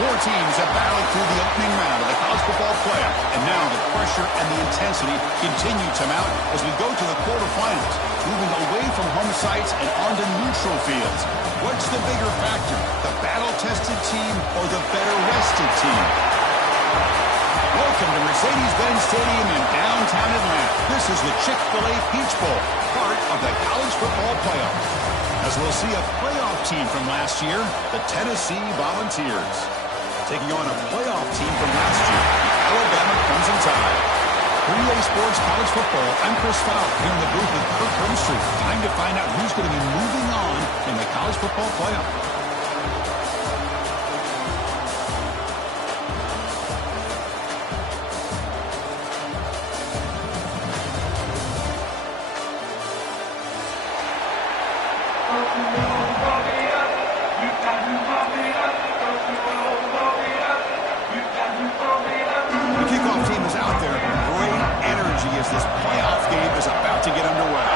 Four teams have battled through the opening round of the college football playoff, and now the pressure and the intensity continue to mount as we go to the quarterfinals, moving away from home sites and onto neutral fields. What's the bigger factor, the battle-tested team or the better-rested team? Welcome to Mercedes-Benz Stadium in downtown Atlanta. This is the Chick-fil-A Peach Bowl, part of the college football playoff. As we'll see a playoff team from last year, the Tennessee Volunteers, taking on a playoff team from last year, the Alabama Crimson Tide. For EA Sports College Football, I'm Chris Fowler here in the booth with Kirk Herbstreit. Time to find out who's going to be moving on in the college football playoff. This playoff game is about to get underway.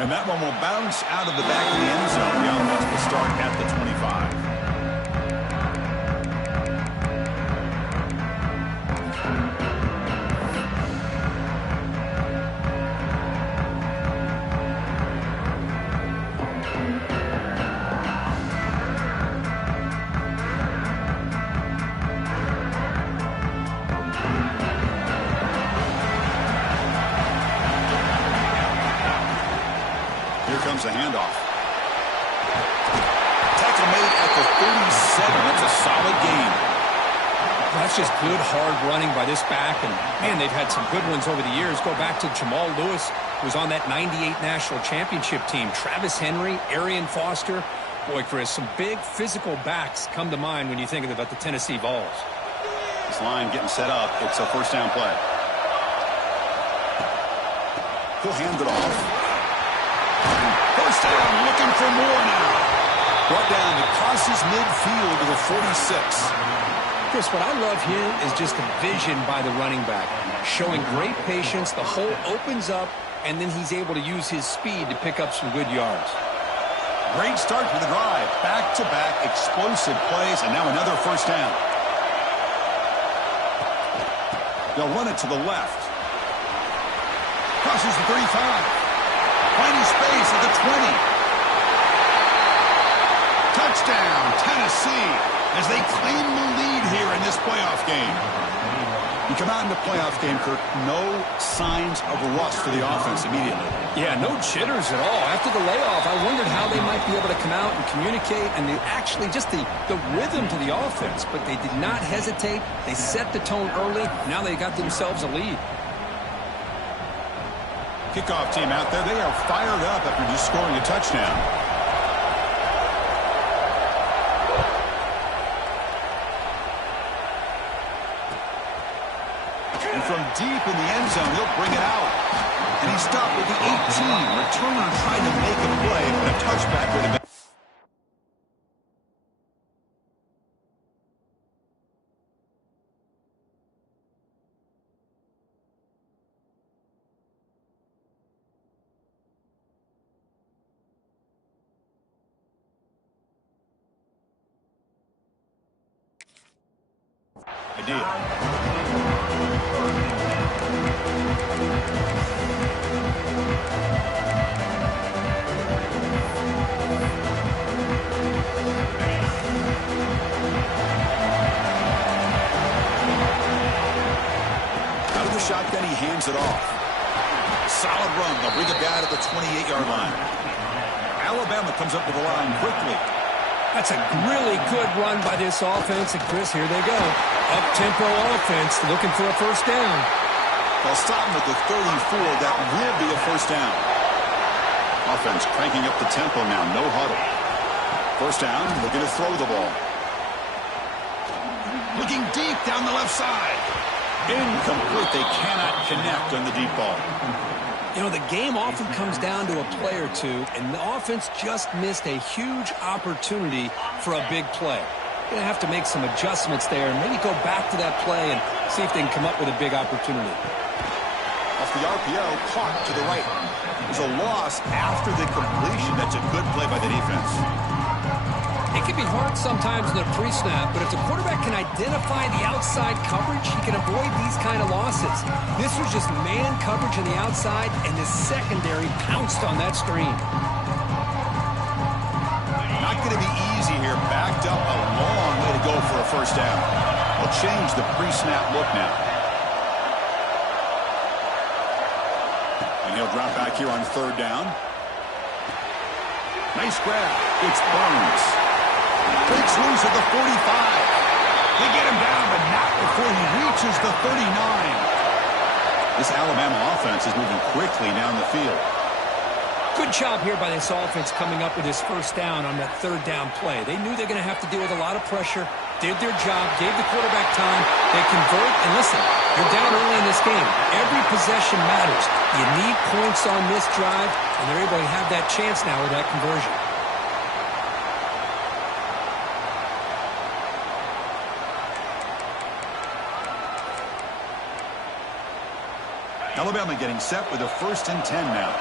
And that one will bounce out of the back of the end zone. The offense will start at the 25. Comes a handoff. Tackle made at the 37. That's a solid gain. That's just good, hard running by this back. And, man, they've had some good ones over the years. Go back to Jamal Lewis, who was on that 98 National Championship team. Travis Henry, Arian Foster. Boy, Chris, some big physical backs come to mind when you think about the Tennessee Vols. This line getting set up. It's a first down play. He'll hand it off. First down, looking for more now. Brought down to crosses midfield to the 46. Chris, what I love here is just the vision by the running back. Showing great patience, the hole opens up, and then he's able to use his speed to pick up some good yards. Great start to the drive. Back-to-back explosive plays, and now another first down. They'll run it to the left. Crosses the 35. Finding space at the 20. Touchdown, Tennessee, as they claim the lead here in this playoff game. You come out in the playoff game, Kirk, no signs of rust for the offense immediately. Yeah, no jitters at all. After the layoff, I wondered how they might be able to come out and communicate, and actually just the rhythm to the offense, but they did not hesitate. They set the tone early. Now they got themselves a lead. Kickoff team out there. They are fired up after just scoring a touchdown. And from deep in the end zone, he'll bring it out. And he stopped at the 18. Returner tried to make a play, but a touchback would have been. Idea. Out of the shotgun, he hands it off. Solid run. They'll bring it down at the 28-yard line. Alabama comes up to the line quickly. That's a really good run by this offense. And, Chris, here they go. Up-tempo offense looking for a first down. They'll stop him at the 34. That will be a first down. Offense cranking up the tempo now. No huddle. First down. Looking to throw the ball. Looking deep down the left side. Incomplete. They cannot connect on the deep ball. You know, the game often comes down to a play or two, and the offense just missed a huge opportunity for a big play. Going to have to make some adjustments there and maybe go back to that play and see if they can come up with a big opportunity. Off the RPO, caught to the right. There's a loss after the completion. That's a good play by the defense. can be hard sometimes in a pre-snap, but if the quarterback can identify the outside coverage, he can avoid these kind of losses. This was just man coverage on the outside, and the secondary pounced on that screen. Not going to be easy here. Backed up a long way to go for a first down. We'll change the pre-snap look now. And he'll drop back here on third down. Nice grab. It's Burns. Breaks loose at the 45. They get him down, but not before he reaches the 39. This Alabama offense is moving quickly down the field. Good job here by this offense coming up with his first down on that third down play. They knew they're going to have to deal with a lot of pressure, did their job, gave the quarterback time. They convert, and listen, you're down early in this game. Every possession matters. You need points on this drive, and they're able to have that chance now with that conversion. Alabama getting set with a 1st and 10 now.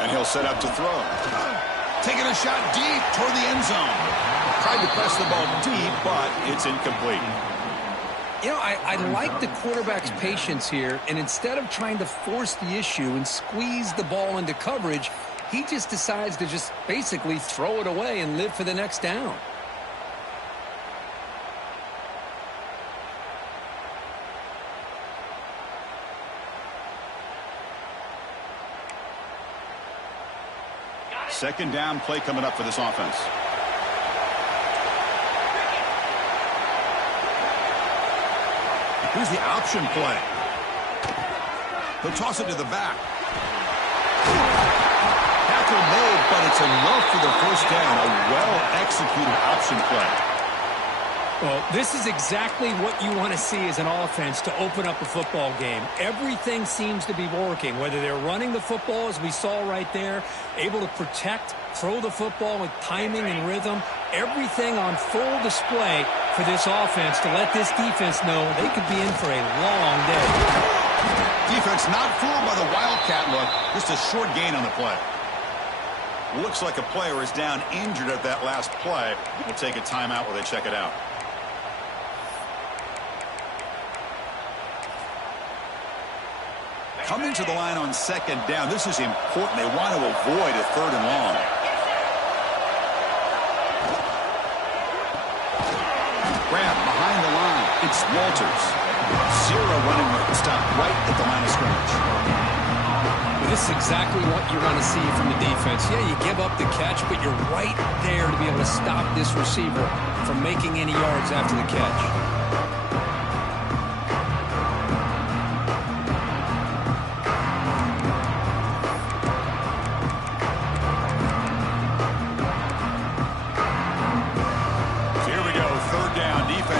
And he'll set up to throw. Taking a shot deep toward the end zone. Tried to press the ball deep, but it's incomplete. You know, I like the quarterback's patience here, and instead of trying to force the issue and squeeze the ball into coverage, he just decides to just basically throw it away and live for the next down. Second down play coming up for this offense. Here's the option play. He'll toss it to the back. Tackle made, but it's enough for the first down. A well-executed option play. Well, this is exactly what you want to see as an offense to open up a football game. Everything seems to be working, whether they're running the football, as we saw right there, able to protect, throw the football with timing and rhythm. Everything on full display for this offense to let this defense know they could be in for a long day. Defense not fooled by the Wildcat look. Just a short gain on the play. Looks like a player is down injured at that last play. We'll take a timeout while they check it out. Coming to the line on second down. This is important. They want to avoid a third and long. Grab behind the line. It's Walters. Zero running with the stop right at the line of scrimmage. Well, this is exactly what you want to see from the defense. Yeah, you give up the catch, but you're right there to be able to stop this receiver from making any yards after the catch.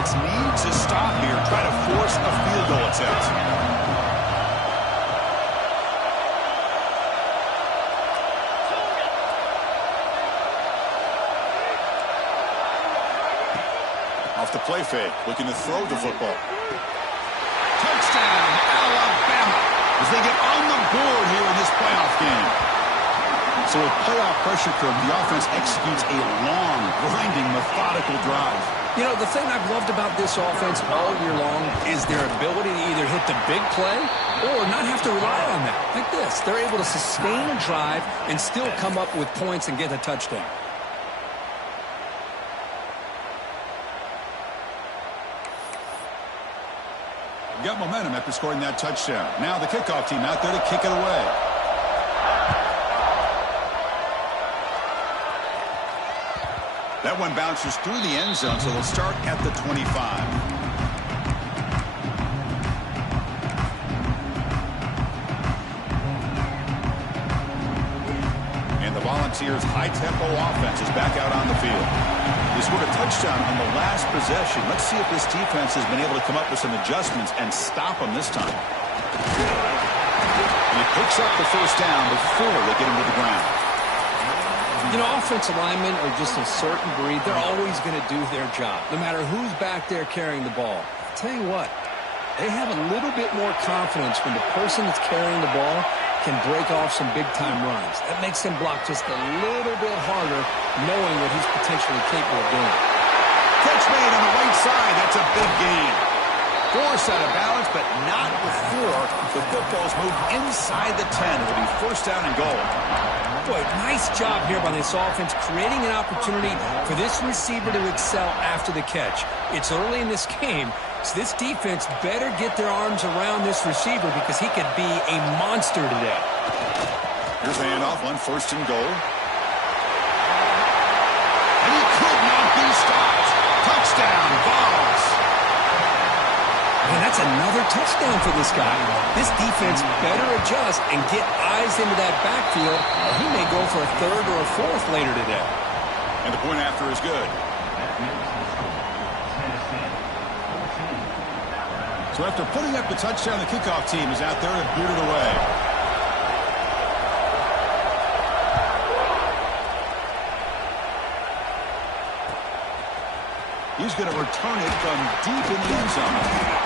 Needs to stop here, try to force a field goal attempt. Off the play fake, looking to throw the football. Touchdown, Alabama, as they get on the board here in this playoff game. So with playoff pressure curve, the offense executes a long, grinding, methodical drive. You know, the thing I've loved about this offense all year long is their ability to either hit the big play or not have to rely on that. Like this. They're able to sustain a drive and still come up with points and get a touchdown. Got momentum after scoring that touchdown. Now the kickoff team out there to kick it away. That one bounces through the end zone, so they'll start at the 25. And the Volunteers' high-tempo offense is back out on the field. They scored a touchdown on the last possession. Let's see if this defense has been able to come up with some adjustments and stop them this time. And he picks up the first down before they get him to the ground. You know, offensive linemen are just a certain breed. They're always going to do their job, no matter who's back there carrying the ball. I'll tell you what, they have a little bit more confidence when the person that's carrying the ball can break off some big-time runs. That makes him block just a little bit harder, knowing what he's potentially capable of doing. Catch made on the right side. That's a big gain. Force out of balance, but not before the football's moved inside the 10. It'll be first down and goal. Boy, nice job here by this offense, creating an opportunity for this receiver to excel after the catch. It's early in this game, so this defense better get their arms around this receiver because he could be a monster today. Here's the handoff on first and goal. And he could not be stopped. Touchdown, Vols. Man, that's another touchdown for this guy. This defense better adjust and get eyes into that backfield, or he may go for a third or a fourth later today. And the point after is good. So after putting up the touchdown, the kickoff team is out there and booted it away. He's going to return it from deep in the end zone.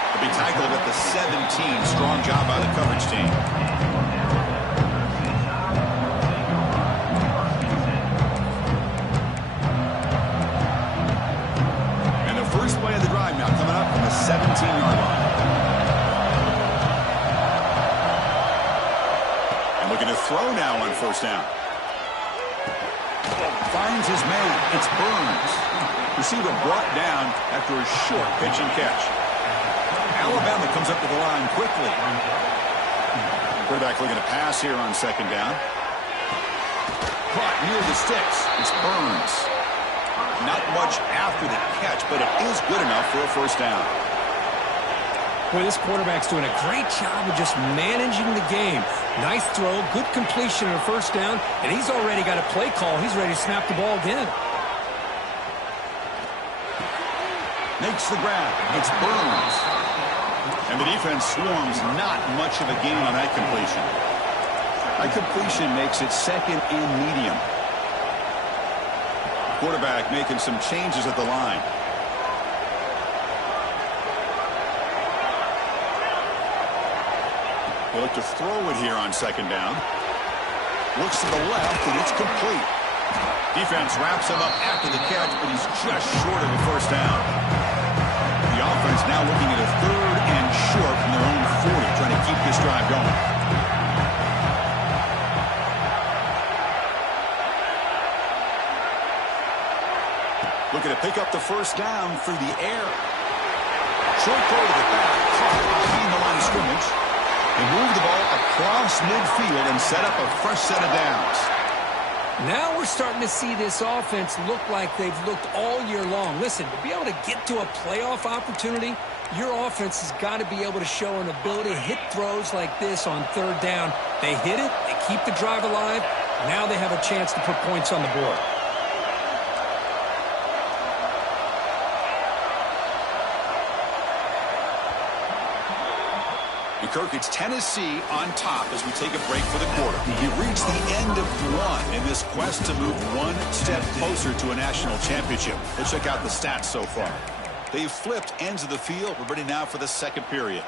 To be tackled at the 17. Strong job by the coverage team. And the first play of the drive now coming up from the 17-yard line. And looking to throw now on first down. Finds his man. It's Burns. Receiver brought down after a short pitch and catch. Alabama comes up to the line quickly. Quarterback looking to pass here on second down. Caught near the sticks. It's Burns. Not much after the catch, but it is good enough for a first down. Boy, this quarterback's doing a great job of just managing the game. Nice throw, good completion on a first down, and he's already got a play call. He's ready to snap the ball again. Makes the grab. It's Burns. And the defense swarms. Not much of a gain on that completion. That completion makes it second and medium. Quarterback making some changes at the line. They look to throw it here on second down. Looks to the left, and it's complete. Defense wraps him up after the catch, but he's just short of a first down. The offense now looking at a third and short from their own 40, trying to keep this drive going. Looking to pick up the first down through the air. Short throw to the back, caught behind the line of scrimmage. They move the ball across midfield and set up a fresh set of downs. Now we're starting to see this offense look like they've looked all year long. Listen, to be able to get to a playoff opportunity, your offense has got to be able to show an ability to hit throws like this on third down. They hit it, they keep the drive alive. Now they have a chance to put points on the board. Kirk, it's Tennessee on top as we take a break for the quarter. We've reached the end of one in this quest to move one step closer to a national championship. Let's check out the stats so far. They've flipped ends of the field. We're ready now for the second period.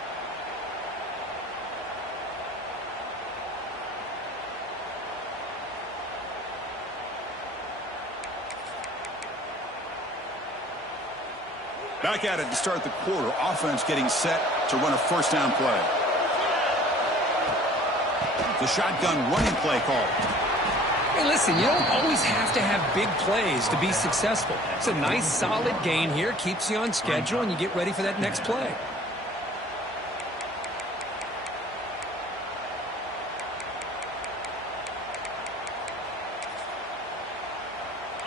Back at it to start the quarter. Offense getting set to run a first down play. The shotgun running play call. Hey, listen, you don't always have to have big plays to be successful. It's a nice, solid gain here. Keeps you on schedule, and you get ready for that next play.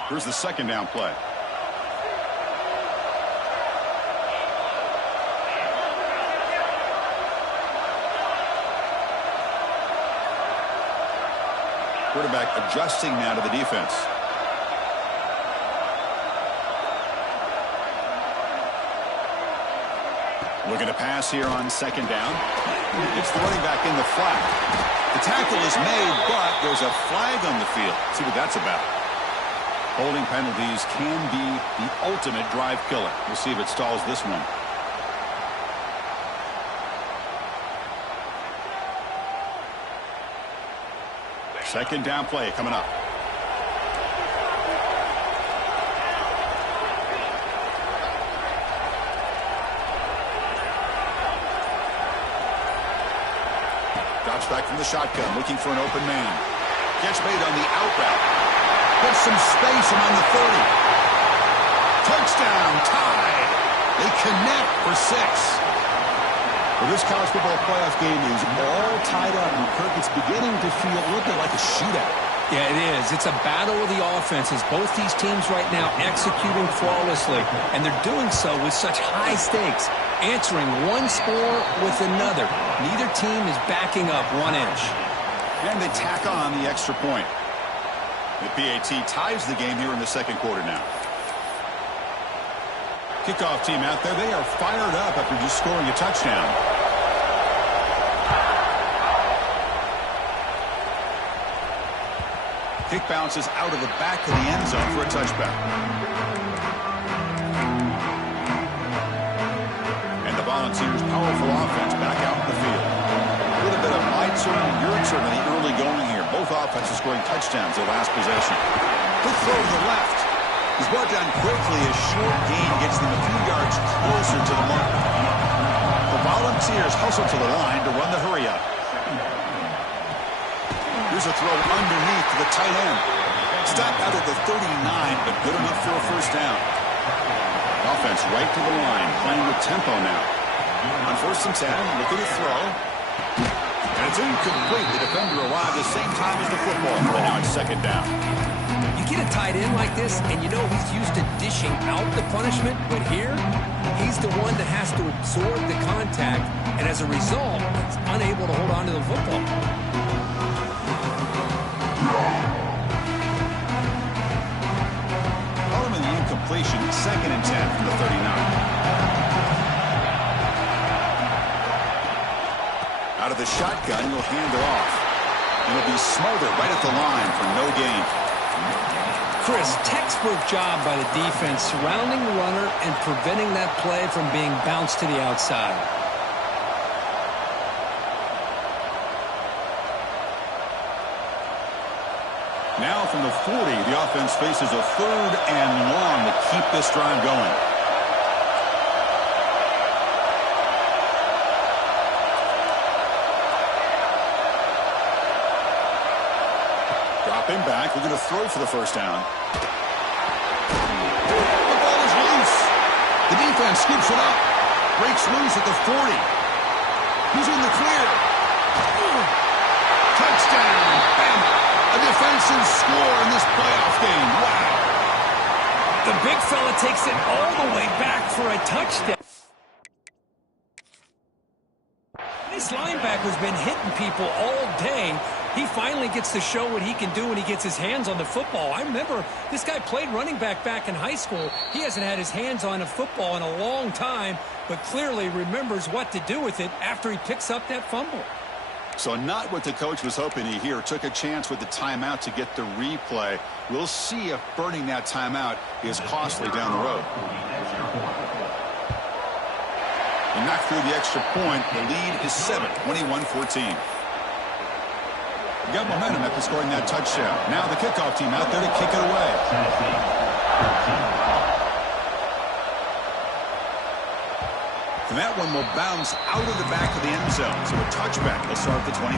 Here's the second down play. Quarterback adjusting now to the defense. Looking to pass here on second down. It's the running back in the flat. The tackle is made, but there's a flag on the field. Let's see what that's about. Holding penalties can be the ultimate drive killer. We'll see if it stalls this one. Second down play coming up. Drops back from the shotgun, looking for an open man. Gets made on the out route. Gets some space among the 30. Touchdown, tie. They connect for 6. Well, this college football playoff game is all tied up, and Kirk, it's beginning to feel a little bit like a shootout. Yeah, it is. It's a battle of the offenses. Both these teams right now executing flawlessly, and they're doing so with such high stakes, answering one score with another. Neither team is backing up 1 inch. And they tack on the extra point. The PAT ties the game here in the second quarter now. Kickoff team out there, they are fired up after just scoring a touchdown. Kick bounces out of the back of the end zone for a touchback. And the Volunteers' powerful offense back out in the field. A little bit of my turn and your turn in the early going here. Both offenses scoring touchdowns their last possession. Quick throw to the left. He's brought down quickly. A short gain gets them a few yards closer to the mark. The Volunteers hustle to the line to run the hurry up. Here's a throw underneath to the tight end. Stop out at the 39, but good enough for a first down. Offense right to the line, playing with tempo now. On 1st and 10, looking to throw. And it's incomplete. The defender arrived the same time as the football. And now it's 2nd down. You get a tight end like this, and you know he's used to dishing out the punishment, but here, he's the one that has to absorb the contact, and as a result, he's unable to hold on to the football. Following the incompletion, 2nd and 10 from the 39. Out of the shotgun, you'll hand it off. It'll be smothered right at the line for no gain. Chris, textbook job by the defense surrounding the runner and preventing that play from being bounced to the outside. Now from the 40, the offense faces a 3rd and long to keep this drive going. Dropping back, we're going to throw for the first down. The ball is loose. The defense scoops it up. Breaks loose at the 40. Who's in the clear? Touchdown, Bama. A defensive score in this playoff game. Wow. The big fella takes it all the way back for a touchdown. This linebacker's been hitting people all day. He finally gets to show what he can do when he gets his hands on the football. I remember this guy played running back in high school. He hasn't had his hands on a football in a long time, but clearly remembers what to do with it after he picks up that fumble. So not what the coach was hoping to hear. Took a chance with the timeout to get the replay. We'll see if burning that timeout is costly down the road. And knocked through the extra point. The lead is 7, 21-14. Got momentum after scoring that touchdown. Now the kickoff team out there to kick it away. And that one will bounce out of the back of the end zone. So a touchback will start at the 25.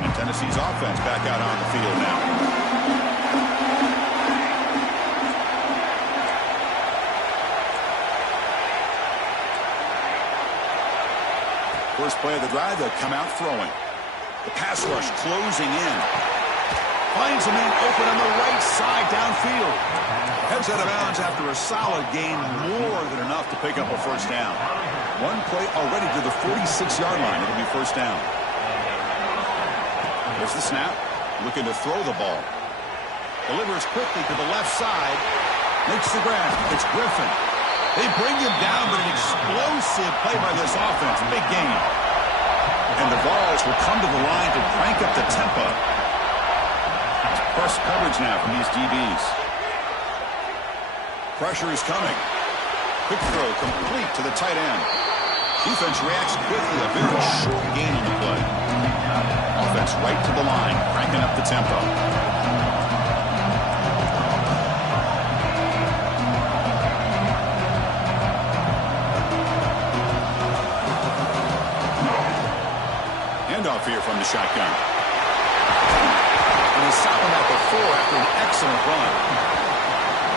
And Tennessee's offense back out on the field now. First play of the drive, they'll come out throwing. The pass rush closing in. Finds a man open on the right side downfield. Heads out of bounds after a solid gain, more than enough to pick up a first down. One play already to the 46-yard line. It'll be first down. There's the snap. Looking to throw the ball. Delivers quickly to the left side. Makes the grab. It's Griffin. They bring him down, but an explosive play by this offense. Big gain. And the Vols will come to the line to crank up the tempo. Press coverage now from these DBs. Pressure is coming. Quick throw complete to the tight end. Defense reacts quickly. A very short gain on the play. Offense right to the line, cranking up the tempo. Handoff here from the shotgun. And he stopped him at the 4 after an excellent run.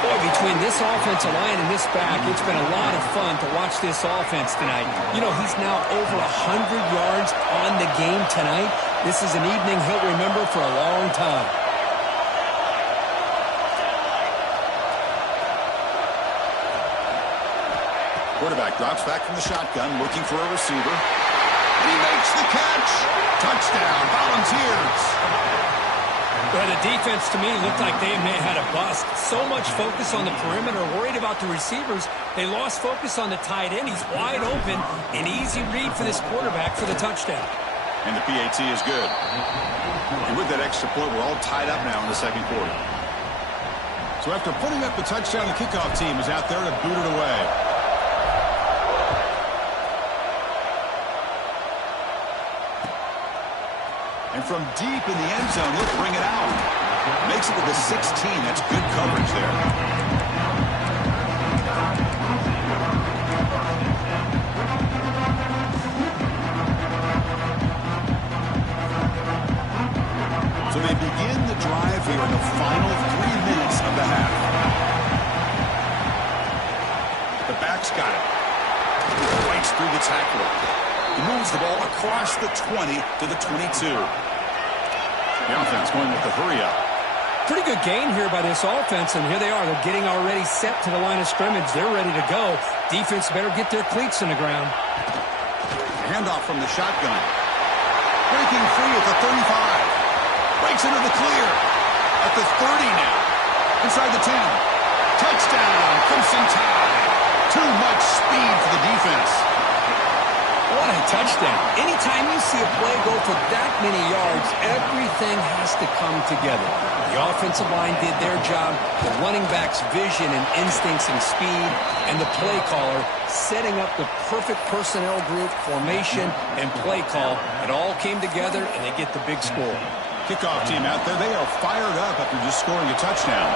Boy, between this offensive line and this back, it's been a lot of fun to watch this offense tonight. You know, he's now over 100 yards on the game tonight. This is an evening he'll remember for a long time. Quarterback drops back from the shotgun, looking for a receiver. And he makes the catch. Touchdown, Volunteers. Well, the defense, to me, looked like they may have had a bust. So much focus on the perimeter, worried about the receivers. They lost focus on the tight end. He's wide open. An easy read for this quarterback for the touchdown. And the PAT is good. And with that extra point, we're all tied up now in the second quarter. So after putting up the touchdown, the kickoff team is out there to boot it away. And from deep in the end zone, he'll bring it out. Makes it to the 16. That's good coverage there. So they begin the drive here in the final 3 minutes of the half. The back's got it. He breaks through the tackler. He moves the ball across the 20 to the 22. The offense going with the hurry-up. Pretty good gain here by this offense, and here they are. They're getting already set to the line of scrimmage. They're ready to go. Defense better get their cleats in the ground. Handoff from the shotgun. Breaking free at the 35. Breaks into the clear. At the 30 now. Inside the 10. Touchdown, Crimson Tide. Too much speed for the defense. What a touchdown. Anytime you see a play go for that many yards, everything has to come together. The offensive line did their job, the running back's vision and instincts and speed, and the play caller setting up the perfect personnel group, formation, and play call. It all came together, and they get the big score. Kickoff team out there, they are fired up after just scoring a touchdown.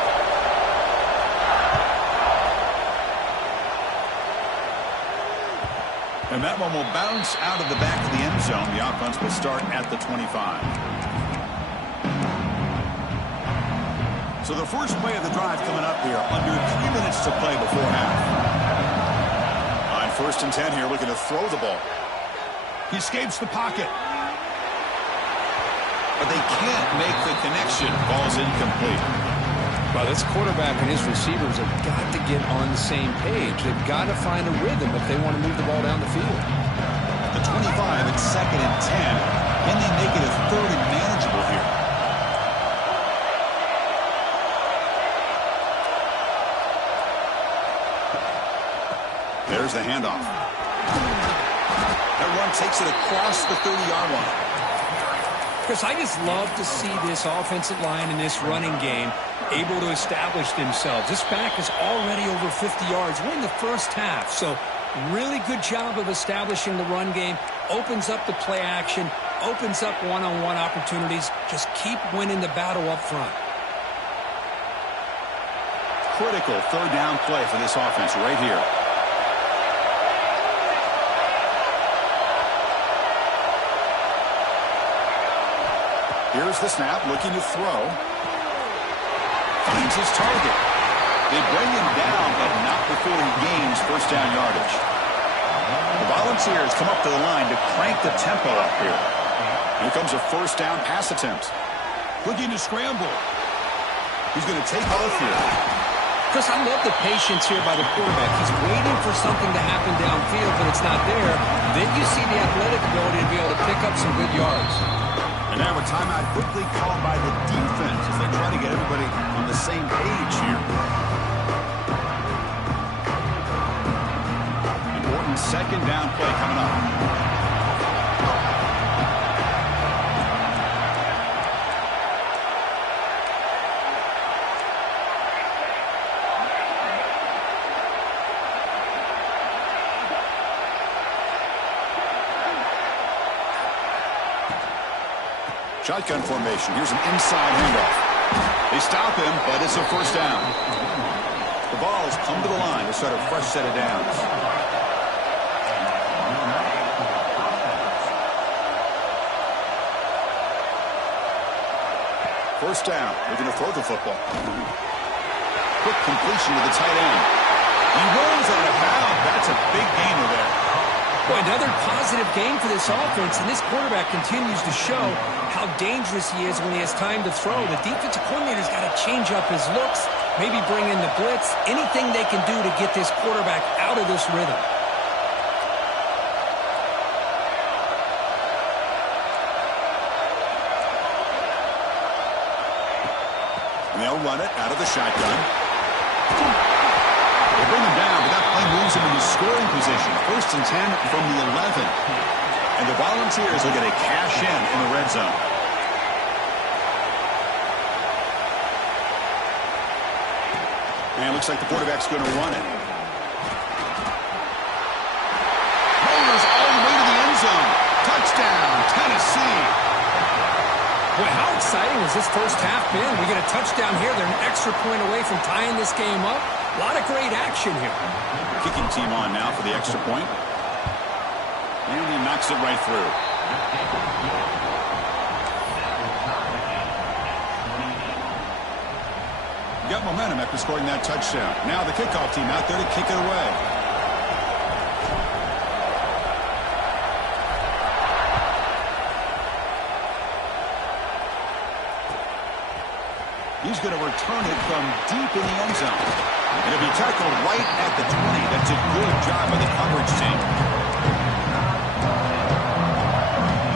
And that one will bounce out of the back of the end zone. The offense will start at the 25. So the first play of the drive coming up here. Under 3 minutes to play before half. On 1st and 10 here, looking to throw the ball. He escapes the pocket. But they can't make the connection. Ball's incomplete. Well, this quarterback and his receivers have got to get on the same page. They've got to find a rhythm if they want to move the ball down the field. At the 25, it's 2nd and 10. Can they make it a 3rd and manageable here? There's the handoff. That run takes it across the 30-yard line. Chris, I just love to see this offensive line in this running game able to establish themselves. This back is already over 50 yards. We're in the first half, so really good job of establishing the run game. Opens up the play action, opens up one-on-one opportunities. Just keep winning the battle up front. Critical 3rd down play for this offense right here. Here's the snap, looking to throw. Finds his target. They bring him down, but not before he gains 1st down yardage. The Volunteers come up to the line to crank the tempo up here. Here comes a 1st down pass attempt. Looking to scramble. He's going to take off here. Chris, I love the patience here by the quarterback. He's waiting for something to happen downfield, but it's not there. Then you see the athletic ability to be able to pick up some good yards. And now a timeout quickly called by the defense as they try to get everybody on the same page here. second down play coming up. Shotgun formation. Here's an inside handoff. They stop him, but it's a first down. The ball's come to the line to start a fresh set of downs. First down. They're going to throw the football. Quick completion to the tight end. He rolls out of bounds. That's a big gainer there. Boy, another positive game for this offense, and this quarterback continues to show how dangerous he is when he has time to throw. The defensive coordinator's got to change up his looks, maybe bring in the blitz, anything they can do to get this quarterback out of this rhythm. And they'll run it out of the shotgun. They bring him down, but that play moves him into scoring position. 1st and 10 from the 11. And the Volunteers are going to cash in the red zone. And it looks like the quarterback's going to run it. Rollers all the way to the end zone. Touchdown, Tennessee. Boy, how exciting has this first half been? We get a touchdown here. They're an extra point away from tying this game up. A lot of great action here. Kicking team on now for the extra point. And he knocks it right through. Got momentum after scoring that touchdown. Now the kickoff team out there to kick it away. He's going to return it from deep in the end zone. It'll be tackled right at the 20. That's a good job by the coverage team.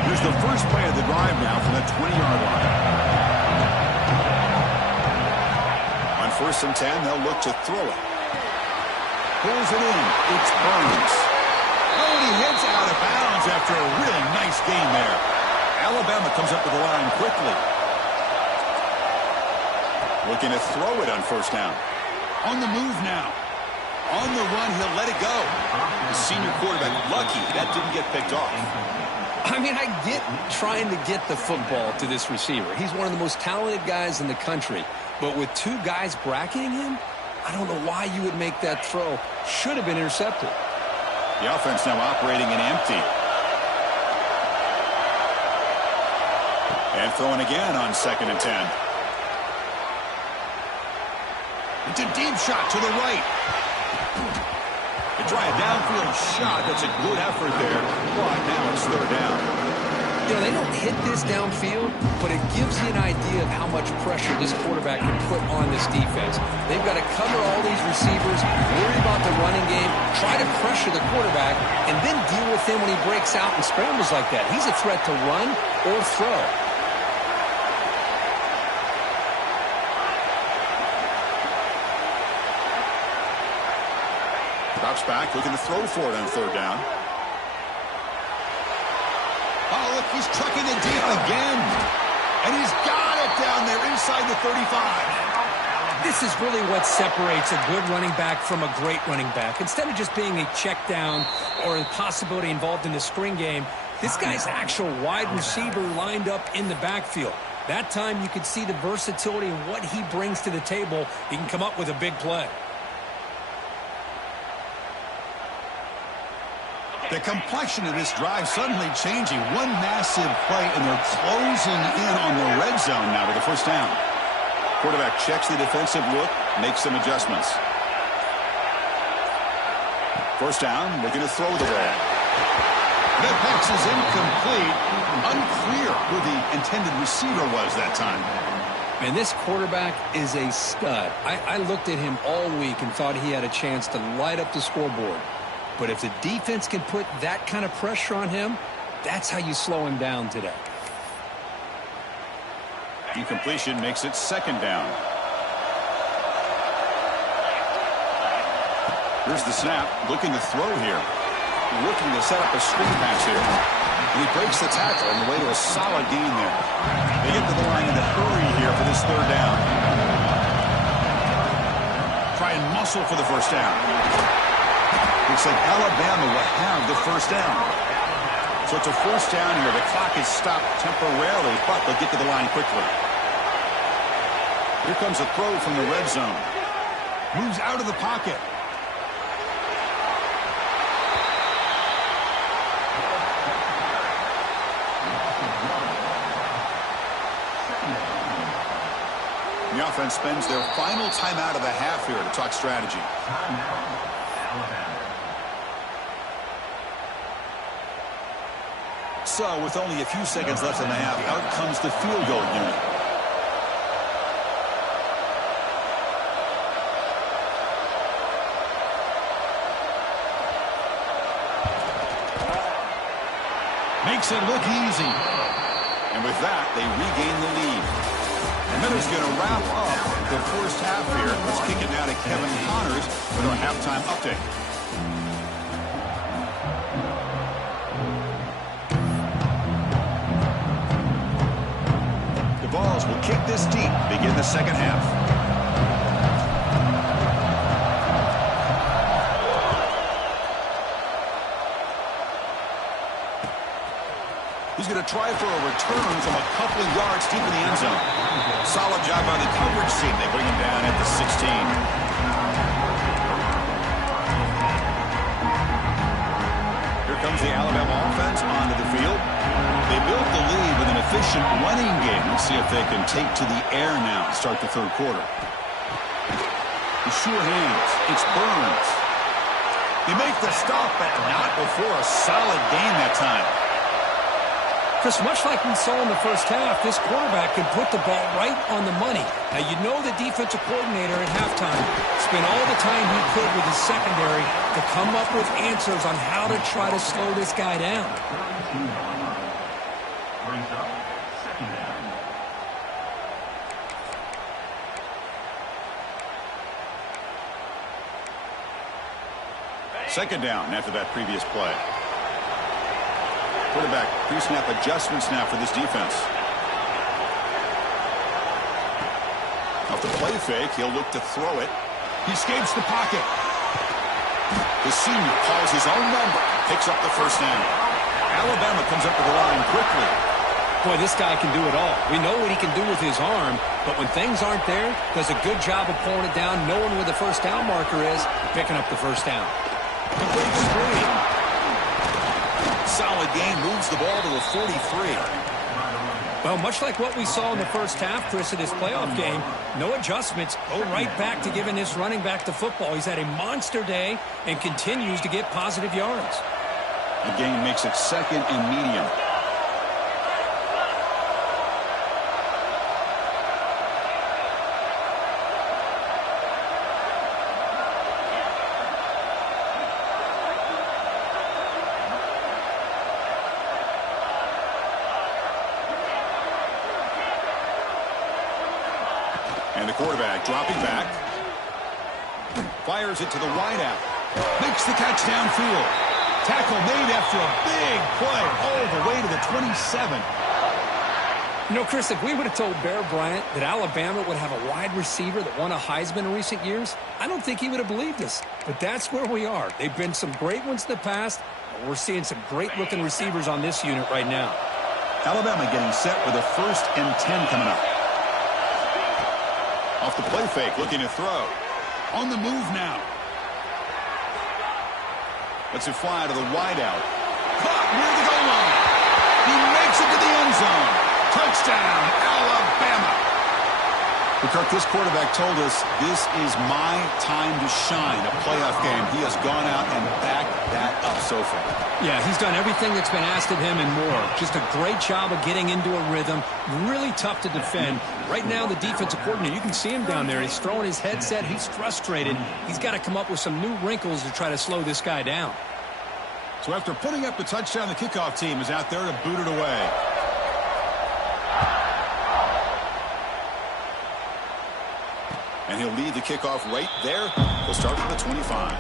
Here's the first play of the drive now from the 20-yard line. On 1st and 10, they'll look to throw it. Pulls it in. It's Burns. Oh, and he heads out of bounds after a really nice gain there. Alabama comes up to the line quickly. Looking to throw it on 1st down. On the move now. On the run, he'll let it go. The senior quarterback, lucky that didn't get picked off. I mean, I get trying to get the football to this receiver. He's one of the most talented guys in the country. But with 2 guys bracketing him, I don't know why you would make that throw. Should have been intercepted. The offense now operating in empty. And throwing again on 2nd and 10. It's a deep shot to the right. They try a downfield shot. That's a good effort there. But now it's 3rd down. You know, they don't hit this downfield, but it gives you an idea of how much pressure this quarterback can put on this defense. They've got to cover all these receivers, worry about the running game, try to pressure the quarterback, and then deal with him when he breaks out and scrambles like that. He's a threat to run or throw. Drops back, looking to throw for it on 3rd down. Oh, look, he's trucking it deep again. And he's got it down there inside the 35. This is really what separates a good running back from a great running back. Instead of just being a check down or a possibility involved in the screen game, this guy's actual wide receiver lined up in the backfield. That time you could see the versatility and what he brings to the table. He can come up with a big play. The complexion of this drive suddenly changing. One massive play, and they're closing in on the red zone now with the 1st down. Quarterback checks the defensive look, makes some adjustments. 1st down, looking to throw the ball. That pass is incomplete. Unclear who the intended receiver was that time. And this quarterback is a stud. I looked at him all week and thought he had a chance to light up the scoreboard. But if the defense can put that kind of pressure on him, that's how you slow him down today. Incompletion makes it 2nd down. Here's the snap, looking to throw here. looking to set up a screen pass here. And he breaks the tackle on the way to a solid gain there. They get to the line in a hurry here for this third down. Try and muscle for the first down. Looks like Alabama will have the first down. So it's a first down here. The clock is stopped temporarily, but they'll get to the line quickly. Here comes a throw from the red zone. Moves out of the pocket. The offense spends their final timeout of the half here to talk strategy. So, with only a few seconds left in the half, out comes the field goal unit. Makes it look easy. And with that, they regain the lead. And that is going to wrap up the first half here. Let's kick it now to Kevin Connors with our halftime update. The Vols will kick this deep, begin the second half. He's going to try for a return from a couple of yards deep in the end zone. Solid job by the coverage team. They bring him down at the 16. Here comes the Alabama offense onto the field. They built the lead with an efficient running game. Let's see if they can take to the air now to start the third quarter. The sure hands. It's Burns. They make the stop, but not before a solid gain that time. Chris, much like we saw in the first half, this quarterback could put the ball right on the money. Now, you know the defensive coordinator at halftime spent all the time he could with his secondary to come up with answers on how to try to slow this guy down. Second down after that previous play. Quarterback pre-snap adjustments now for this defense. Off the play fake, he'll look to throw it. He escapes the pocket. The senior calls his own number, picks up the first down. Alabama comes up to the line quickly. Boy, this guy can do it all. We know what he can do with his arm, but when things aren't there, does a good job of pulling it down, knowing where the first down marker is, picking up the first down. The breaks free. Solid gain, moves the ball to the 43. Well, much like what we saw in the first half, Chris, in this playoff game, no adjustments, go right back to giving this running back the football. He's had a monster day and continues to get positive yards. The gain makes it second and medium. And the quarterback dropping back. Fires it to the wideout. Makes the catch downfield. Tackle made after a big play all the way to the 27. You know, Chris, if we would have told Bear Bryant that Alabama would have a wide receiver that won a Heisman in recent years, I don't think he would have believed us. But that's where we are. They've been some great ones in the past, and we're seeing some great-looking receivers on this unit right now. Alabama getting set with a 1st and 10 coming up. Off the play fake, looking to throw. On the move now. Lets it fly to the wideout. Caught near the goal line. He makes it to the end zone. Touchdown, Alabama. Kirk, this quarterback told us this is my time to shine, a playoff game. He has gone out and backed that up so far. Yeah, he's done everything that's been asked of him and more. Just a great job of getting into a rhythm. Really tough to defend. Right now, the defensive coordinator, you can see him down there. He's throwing his headset. He's frustrated. He's got to come up with some new wrinkles to try to slow this guy down. So after putting up the touchdown, the kickoff team is out there to boot it away. And he'll lead the kickoff right there. He'll start from the 25.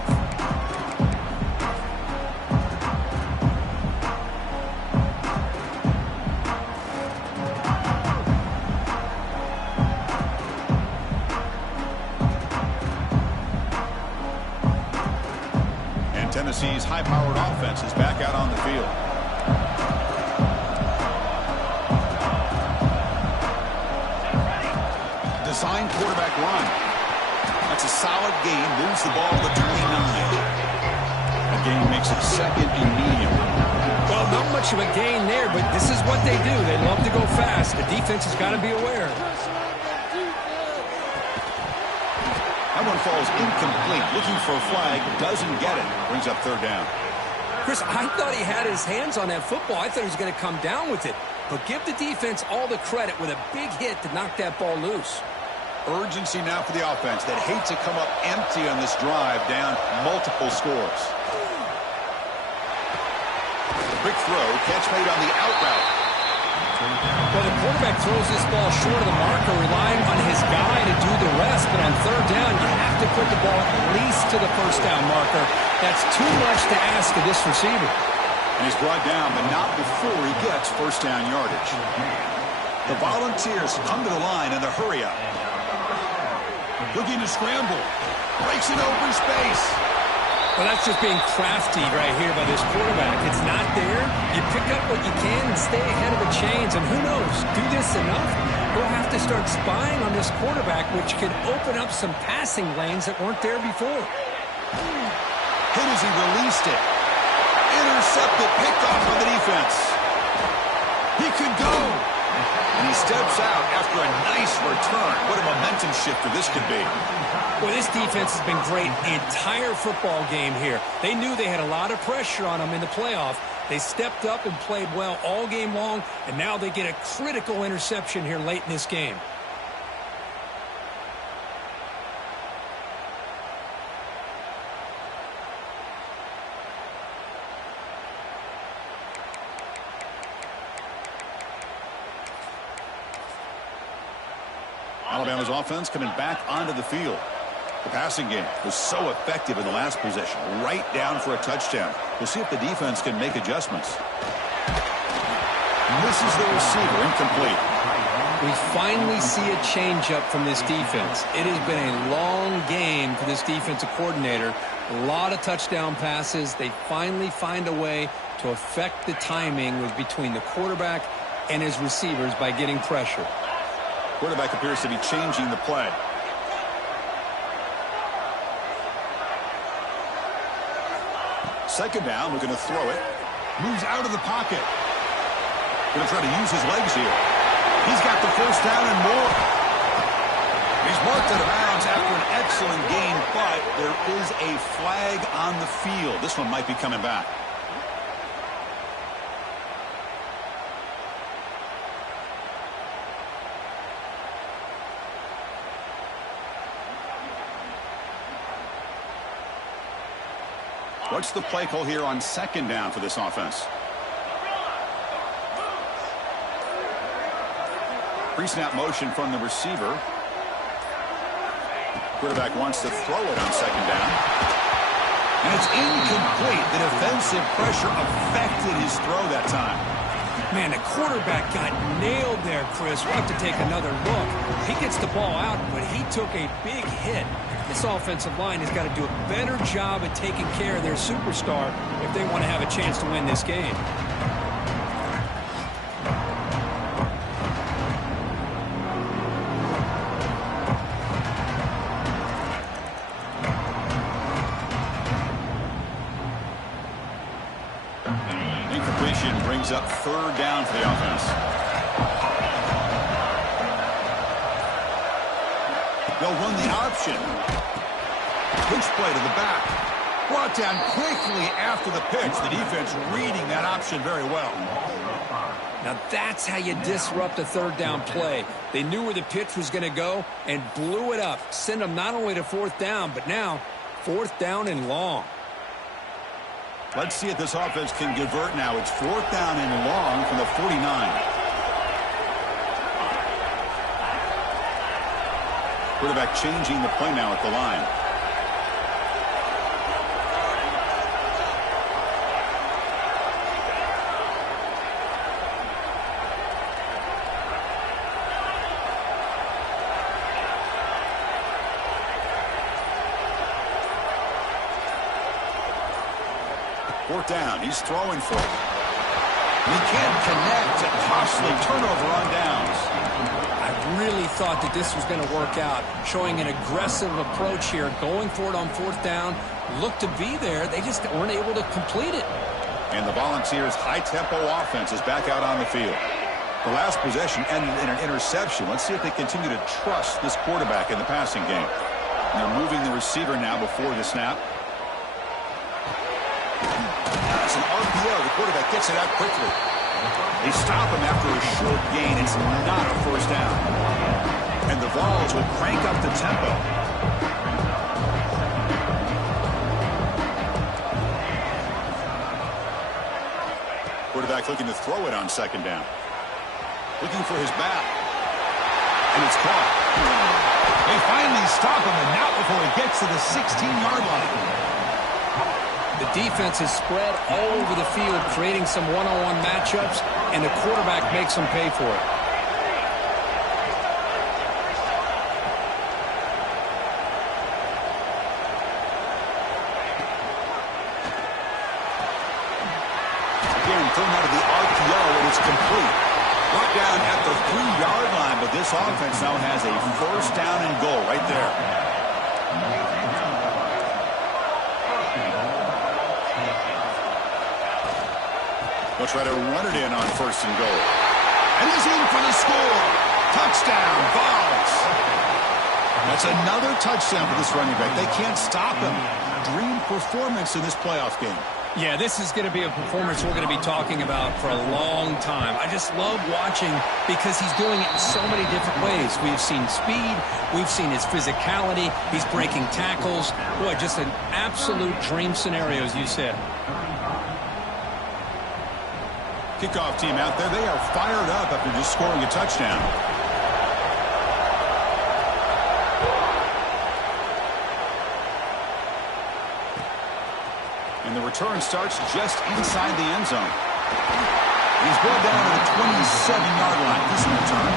Tennessee's high-powered offense is back out on the field. Design quarterback run. That's a solid gain. Moves the ball to 29. That gain makes it second and medium. Well, not much of a gain there, but this is what they do. They love to go fast. The defense has got to be aware. That one falls incomplete. Looking for a flag. Doesn't get it. Brings up third down. Chris, I thought he had his hands on that football. I thought he was going to come down with it. But give the defense all the credit with a big hit to knock that ball loose. Urgency now for the offense that hates to come up empty on this drive, down multiple scores. Quick throw, catch made on the out route. Well, the quarterback throws this ball short of the marker, relying on his guy to do the rest. But on third down, you have to put the ball at least to the first down marker. That's too much to ask of this receiver. And he's brought down, but not before he gets first down yardage. The Volunteers come to the line in the hurry up. Looking to scramble. Breaks it open space. Well, that's just being crafty right here by this quarterback. It's not there. You pick up what you can and stay ahead of the chains. And who knows, do this enough, we'll have to start spying on this quarterback, which could open up some passing lanes that weren't there before. Hit as he released it. Intercepted, picked off on the defense. He could go. And he steps out after a nice return. What a momentum shifter this could be. Well, this defense has been great the entire football game here. They knew they had a lot of pressure on them in the playoff. They stepped up and played well all game long, and now they get a critical interception here late in this game. Alabama's offense coming back onto the field. The passing game was so effective in the last possession, right down for a touchdown. We'll see if the defense can make adjustments. Misses the receiver, incomplete. We finally see a changeup from this defense. It has been a long game for this defensive coordinator. A lot of touchdown passes. They finally find a way to affect the timing between the quarterback and his receivers by getting pressure. Quarterback appears to be changing the play. Second down, looking to throw it. Moves out of the pocket. Going to try to use his legs here. He's got the first down and more. He's marked out of bounds after an excellent game, but there is a flag on the field. This one might be coming back. What's the play call here on second down for this offense? Pre-snap motion from the receiver. Quarterback wants to throw it on second down. And it's incomplete. The defensive pressure affected his throw that time. Man, the quarterback got nailed there, Chris. We'll have to take another look. He gets the ball out, but he took a big hit. This offensive line has got to do a better job at taking care of their superstar if they want to have a chance to win this game. Incompletion brings up third down for the offense. They'll run the option. Push play to the back. Brought down quickly after the pitch. The defense reading that option very well. Now that's how you disrupt a third down play. They knew where the pitch was going to go and blew it up. Send them not only to fourth down, but now fourth down and long. Let's see if this offense can convert now. It's fourth down and long from the 49. Quarterback changing the play now at the line. Fourth down. He's throwing for it. He can't connect. A costly turnover on downs. I really thought that this was going to work out, showing an aggressive approach here, going for it on fourth down. Looked to be there. They just weren't able to complete it. And the Volunteers' high-tempo offense is back out on the field. The last possession ended in an interception. Let's see if they continue to trust this quarterback in the passing game. And they're moving the receiver now before the snap. It's an RPO. The quarterback gets it out quickly. They stop him after a short gain. It's not a first down. And the Vols will crank up the tempo. Quarterback looking to throw it on second down. Looking for his back. And it's caught. They finally stop him, and not before he gets to the 16-yard line. The defense is spread all over the field, creating some one-on-one matchups, and the quarterback makes them pay for it. Again, thrown out of the RPO, and it's complete. Brought down at the 3-yard line, but this offense now has a first down and goal right there. They'll try to run it in on first and goal. And he's in for the score. Touchdown, Vols. That's another touchdown for this running back. They can't stop him. Dream performance in this playoff game. Yeah, this is going to be a performance we're going to be talking about for a long time. I just love watching because he's doing it in so many different ways. We've seen speed. We've seen his physicality. He's breaking tackles. Boy, just an absolute dream scenario, as you said. Kickoff team out there. They are fired up after just scoring a touchdown. And the return starts just inside the end zone. He's brought down to the 27-yard line. This return.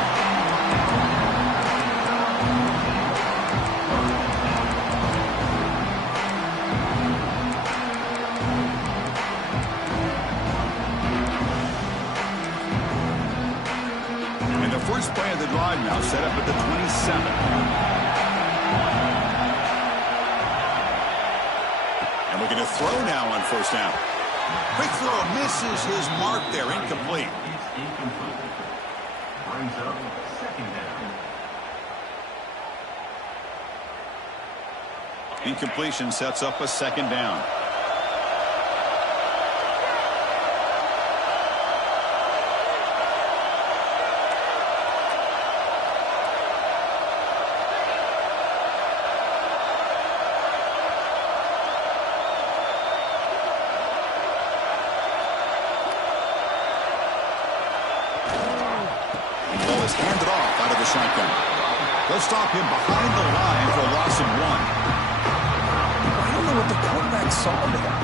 And the first play of the drive now set up at the 27. Looking to throw now on first down. Quick throw, misses his mark there, incomplete. Brings up second down. Incompletion sets up a second down. Handed off out of the shotgun. They'll stop him behind the line for a loss of 1. I don't know what the quarterback saw there.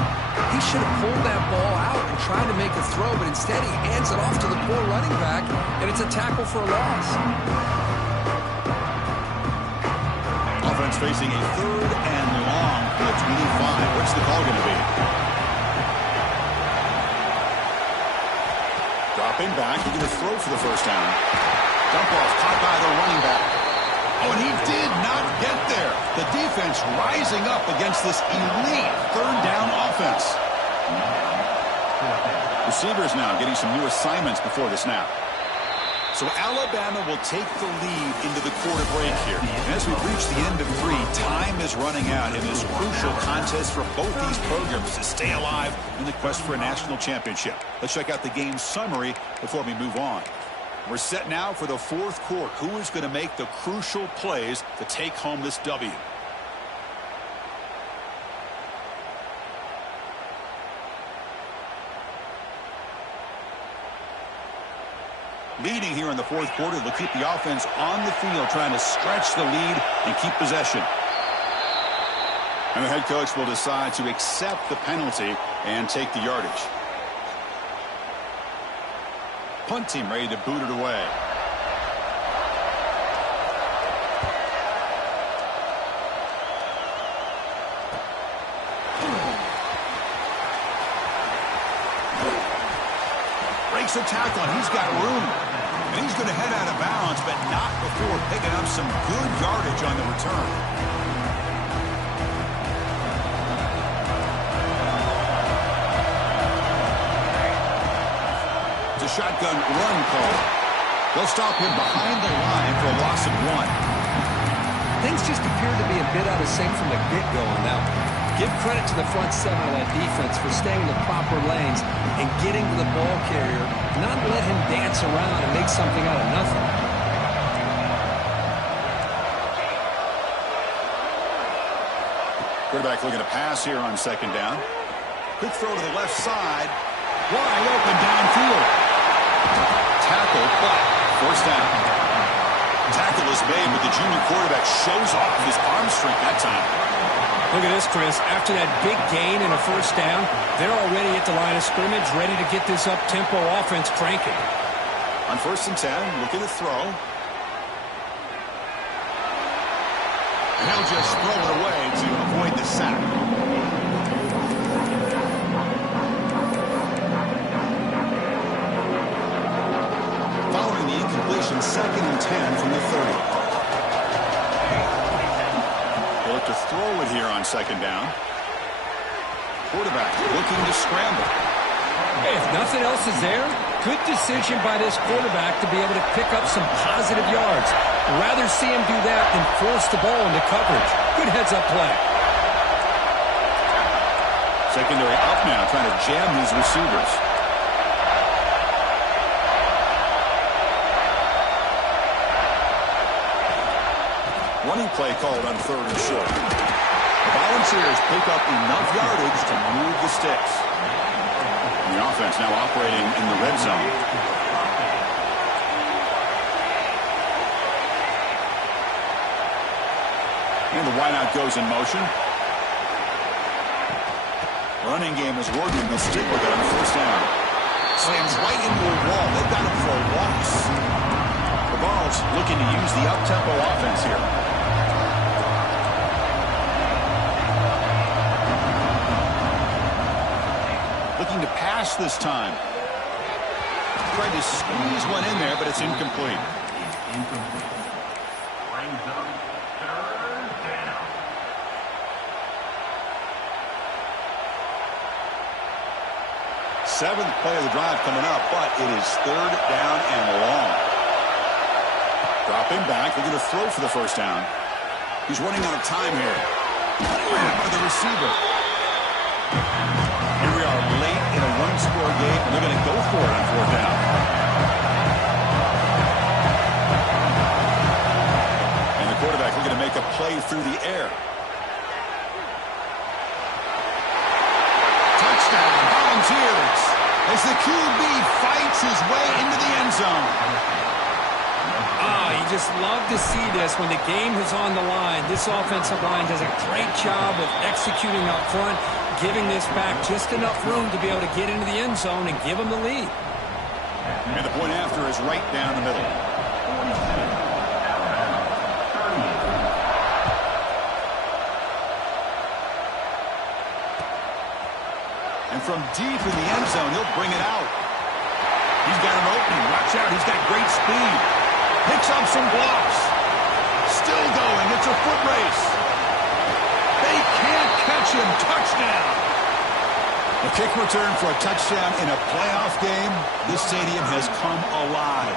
He should have pulled that ball out and tried to make a throw, but instead he hands it off to the poor running back, and it's a tackle for a loss. Offense facing a third and long from the 25. What's the call going to be? Dropping back, he's going to throw for the first down. Dump off caught by the running back. Oh, and he did not get there. The defense rising up against this elite third down offense. Receivers now getting some new assignments before the snap. So Alabama will take the lead into the quarter break here. And as we reach the end of 3, time is running out in this crucial contest for both these programs to stay alive in the quest for a national championship. Let's check out the game summary before we move on. We're set now for the fourth quarter. Who is going to make the crucial plays to take home this W? Leading here in the fourth quarter, they'll keep the offense on the field, trying to stretch the lead and keep possession. And the head coach will decide to accept the penalty and take the yardage. Punt team ready to boot it away. Makes a tackle, and he's got room. And he's going to head out of bounds, but not before picking up some good yardage on the return. It's a shotgun run call. They'll stop him behind the line for a loss of 1. Things just appear to be a bit out of sync from the get-go on that one. Give credit to the front seven of that defense for staying in the proper lanes and getting to the ball carrier, not let him dance around and make something out of nothing. Quarterback looking to pass here on second down. Quick throw to the left side. Wide open downfield. Tackle, but first down. Tackle is made, but the junior quarterback shows off his arm strength that time. Look at this, Chris. After that big gain and a first down, they're already at the line of scrimmage, ready to get this up-tempo offense cranking. On 1st and 10, looking to throw. And he'll just throw it away to avoid the sack. Following the incompletion, 2nd and 10 from the 30. To throw it here on second down. Quarterback looking to scramble. Hey, if nothing else is there, good decision by this quarterback to be able to pick up some positive yards. Rather see him do that than force the ball into coverage. Good heads-up play. Secondary up now, trying to jam these receivers. Running play called on 3rd and short. The Volunteers pick up enough yardage to move the sticks. And the offense now operating in the red zone. And the wideout goes in motion. Running game is working. They'll stick with it on 1st down. Slams right into a wall. They've got him for a loss. The Vols looking to use the up-tempo offense here. Looking to pass this time. Tried to squeeze one in there, but it's incomplete. Brings up 3rd down. Seventh play of the drive coming up, but it is 3rd down and long. Dropping back, looking to throw for the first down. He's running out of time here. By the receiver. Here we are late in a one-score game, and they're going to go for it on 4th down. And the quarterback looking to make a play through the air. Touchdown, Volunteers, as the QB fights his way into the end zone. You just love to see this when the game is on the line. This offensive line does a great job of executing up front, giving this back just enough room to be able to get into the end zone and give them the lead. And the point after is right down the middle. And from deep in the end zone, he'll bring it out. He's got an opening. Watch out. He's got great speed. Picks up some blocks. Still going. It's a foot race. They can't catch him. Touchdown. A kick return for a touchdown in a playoff game. This stadium has come alive.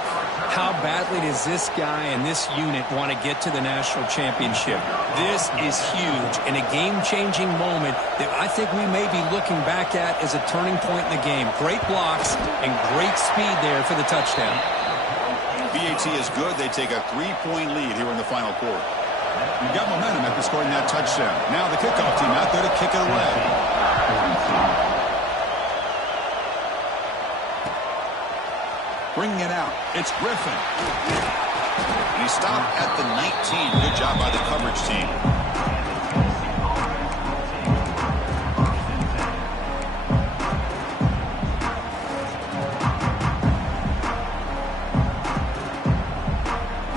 How badly does this guy and this unit want to get to the national championship? This is huge and a game-changing moment that I think we may be looking back at as a turning point in the game. Great blocks and great speed there for the touchdown. BAT is good. They take a 3-point lead here in the final quarter. You've got momentum after scoring that touchdown. Now the kickoff team out there to kick it away. Bringing it out. It's Griffin. And he stopped at the 19. Good job by the coverage team.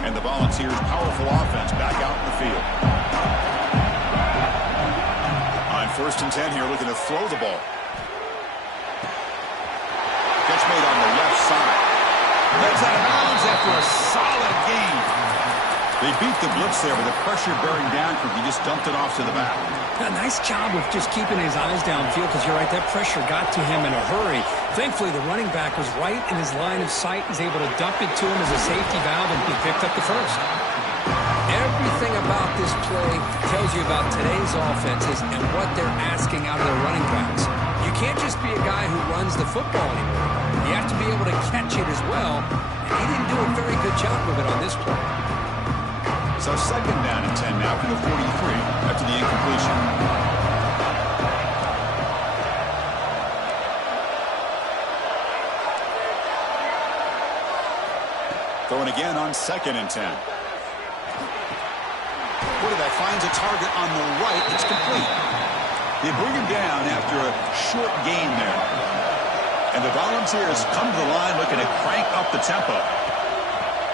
And the Volunteers' powerful offense back out in the field. On 1st and 10 here, looking to throw the ball. Catch made on the left side. goes out of bounds after a solid gain. They beat the blitz there with the pressure bearing down because he just dumped it off to the back. A nice job of just keeping his eyes downfield because you're right, that pressure got to him in a hurry. Thankfully, the running back was right in his line of sight. He's able to dump it to him as a safety valve, and he picked up the first. Everything about this play tells you about today's offenses and what they're asking out of their running backs. You can't just be a guy who runs the football anymore. You have to be able to catch it as well, and he didn't do a very good job of it on this play. So second down and 10 now for the 43 after the incompletion. Throwing again on second and 10. Quarterback finds a target on the right. It's complete. They bring him down after a short gain there. And the Volunteers come to the line looking to crank up the tempo.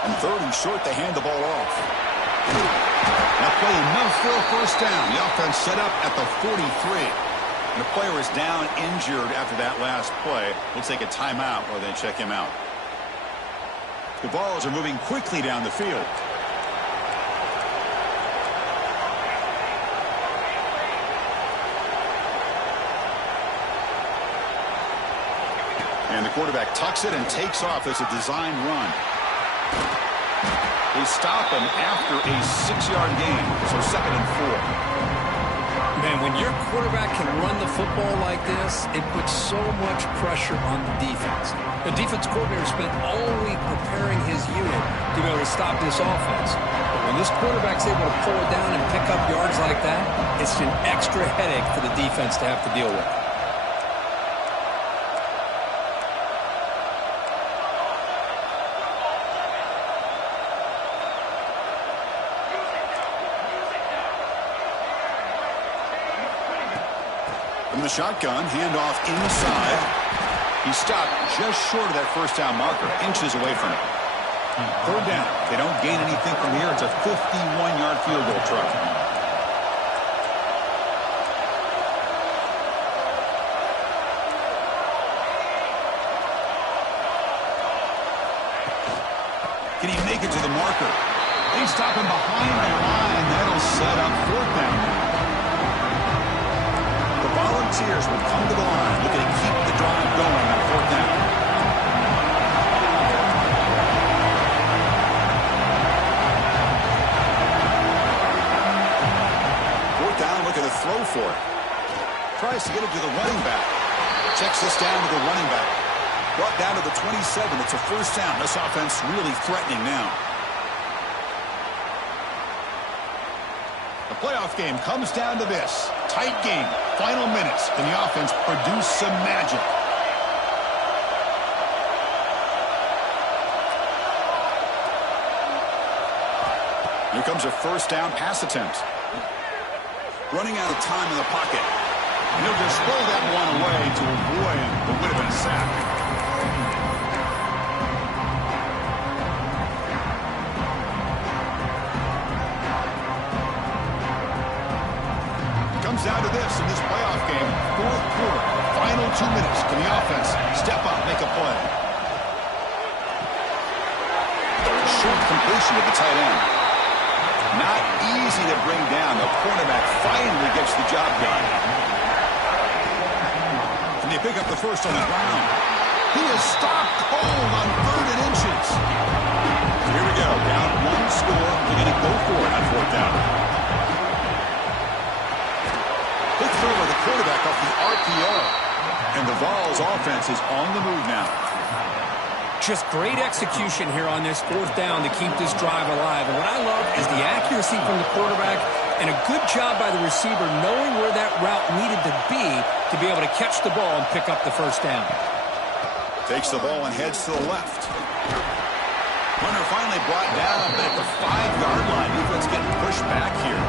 And third and short, they hand the ball off. Now play enough for a first down. The offense set up at the 43. And the player is down injured after that last play. We'll take a timeout while they check him out. The balls are moving quickly down the field. And the quarterback tucks it and takes off as a designed run. They stop him after a 6-yard gain, so second and 4. Man, when your quarterback can run the football like this, it puts so much pressure on the defense. The defense coordinator spent all week preparing his unit to be able to stop this offense. But when this quarterback's able to pull it down and pick up yards like that, it's an extra headache for the defense to have to deal with. From the shotgun, handoff inside. He stopped just short of that first down marker, inches away from it. Third down. They don't gain anything from here. It's a 51-yard field goal try. Can he make it to the marker? They stop him behind the line. That'll set up fourth down. The Volunteers will come to the line, looking to keep the drive going on fourth down. Fourth down, looking to throw for it. Tries to get it to the running back. Checks this down to the running back. Brought down to the 27. It's a first down. This offense really threatening now. The playoff game comes down to this. Tight game. Final minutes. Can the offense produce some magic? Here comes a first down pass attempt. Running out of time in the pocket. And he'll just throw that one away to avoid what would have been a sack. Down to this in this playoff game, fourth quarter, final 2 minutes. Can the offense step up, make a play? Short completion of the tight end. Not easy to bring down. The cornerback finally gets the job done. Can they pick up the first on the ground? He is stopped cold on third and inches. Here we go, down one score. They're going to go for it on fourth down. Quick throw by the quarterback off the RPO. And the Vols offense is on the move now. Just great execution here on this fourth down to keep this drive alive. And what I love is the accuracy from the quarterback and a good job by the receiver knowing where that route needed to be able to catch the ball and pick up the first down. Takes the ball and heads to the left. Runner finally brought down, but at the 5-yard line, defense getting pushed back here.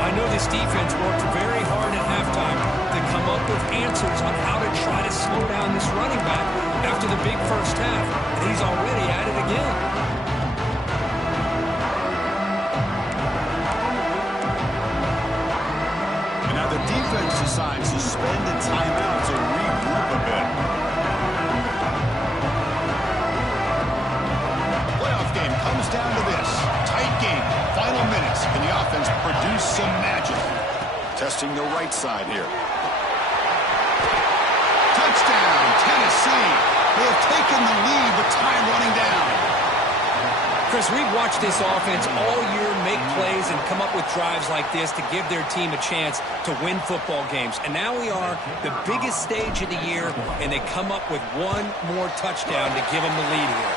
I know this defense worked very hard at halftime to come up with answers on how to try to slow down this running back after the big first half. And he's already at it again. And now the defense decides to spend a timeout to regroup a bit. adjusting the right side here. Touchdown, Tennessee. They have taken the lead with time running down. Chris, we've watched this offense all year make plays and come up with drives like this to give their team a chance to win football games. And now we are the biggest stage of the year, and they come up with one more touchdown to give them the lead here.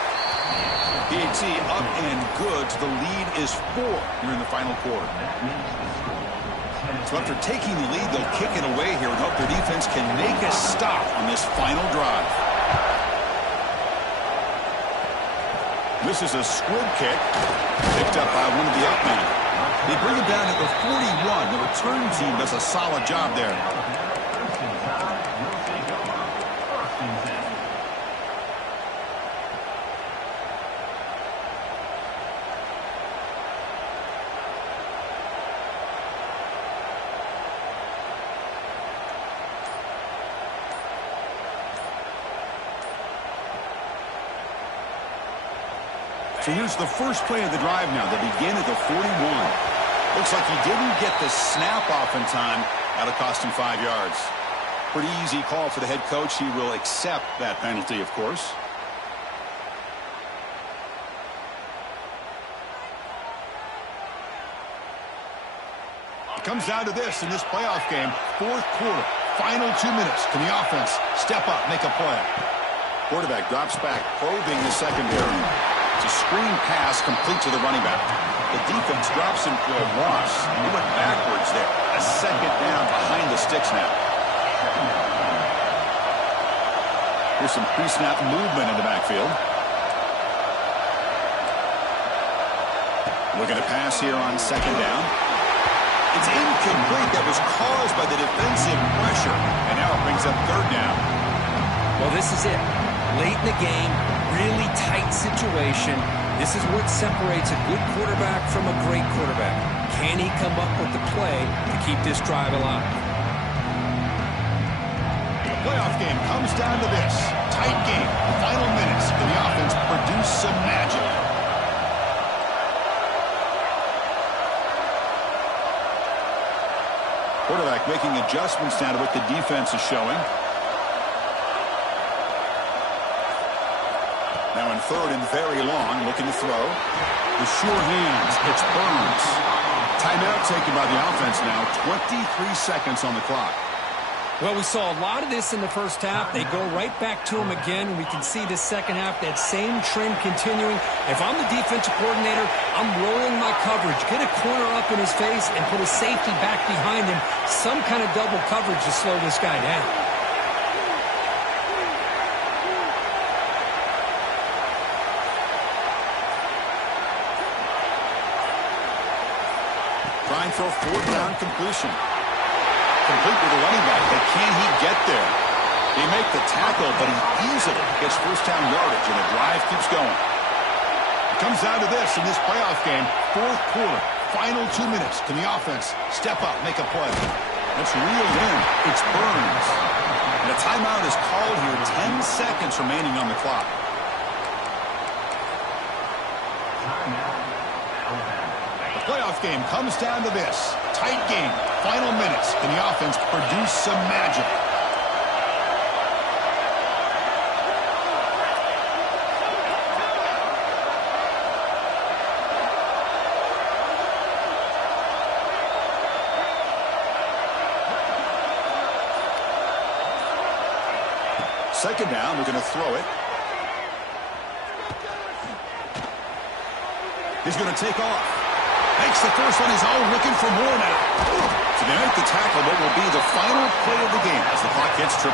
PAT up and good. The lead is 4 here in the final quarter. So after taking the lead, they'll kick it away here and hope their defense can make a stop on this final drive. This is a squib kick, picked up by one of the up men. They bring it down at the 41. The return team does a solid job there. So here's the first play of the drive now. They begin at the 41. Looks like he didn't get the snap off in time. That'll cost him 5 yards. Pretty easy call for the head coach. He will accept that penalty, of course. It comes down to this in this playoff game. Fourth quarter, final 2 minutes. Can the offense step up, make a play? Quarterback drops back, probing the secondary. It's a screen pass complete to the running back. The defense drops him for a loss. He went backwards there. A second down behind the sticks now. Here's some pre-snap movement in the backfield. Looking to pass here on second down. It's incomplete. That was caused by the defensive pressure. And now it brings up third down. Well, this is it. Late in the game, really tight situation. This is what separates a good quarterback from a great quarterback. Can he come up with the play to keep this drive alive? The playoff game comes down to this. Tight game. The final minutes. Can the offense produce some magic? Quarterback making adjustments down to what the defense is showing. Now in third and very long, looking to throw. The sure hands, it's Burns. Timeout taken by the offense now, 23 seconds on the clock. Well, we saw a lot of this in the first half. They go right back to him again. We can see the second half, that same trend continuing. If I'm the defensive coordinator, I'm rolling my coverage. Get a corner up in his face and put a safety back behind him. Some kind of double coverage to slow this guy down. Trying for a fourth down completion. Complete with the running back, but can he get there? They make the tackle, but he easily gets first down yardage, and the drive keeps going. It comes down to this in this playoff game. Fourth quarter, final 2 minutes. Can the offense step up, make a play? Let's reel in. It's Burns. And a timeout is called here. 10 seconds remaining on the clock. Playoff game comes down to this. Tight game. Final minutes. Can the offense produce some magic? Second down. We're going to throw it. He's going to take off. Makes the first on his own, looking for more now. So they make the tackle, what will be the final play of the game as the clock hits 0-0.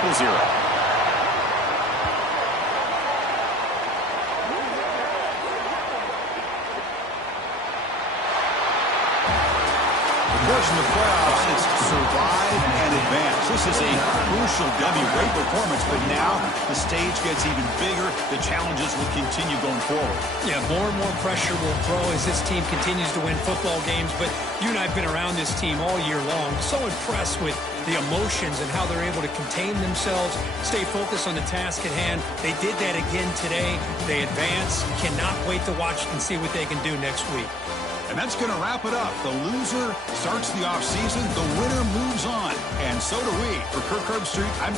Of course, in the playoffs, it's survive and advance. This is a crucial W. Great performance, but now the stage gets even bigger. The challenges will continue going forward. Yeah, more and more pressure will grow as this team continues to win football games. But you and I have been around this team all year long. So impressed with the emotions and how they're able to contain themselves, stay focused on the task at hand. They did that again today. They advance. Cannot wait to watch and see what they can do next week. And that's going to wrap it up. The loser starts the offseason. The winner moves on. And so do we. For Kirk Herbstreit, I'm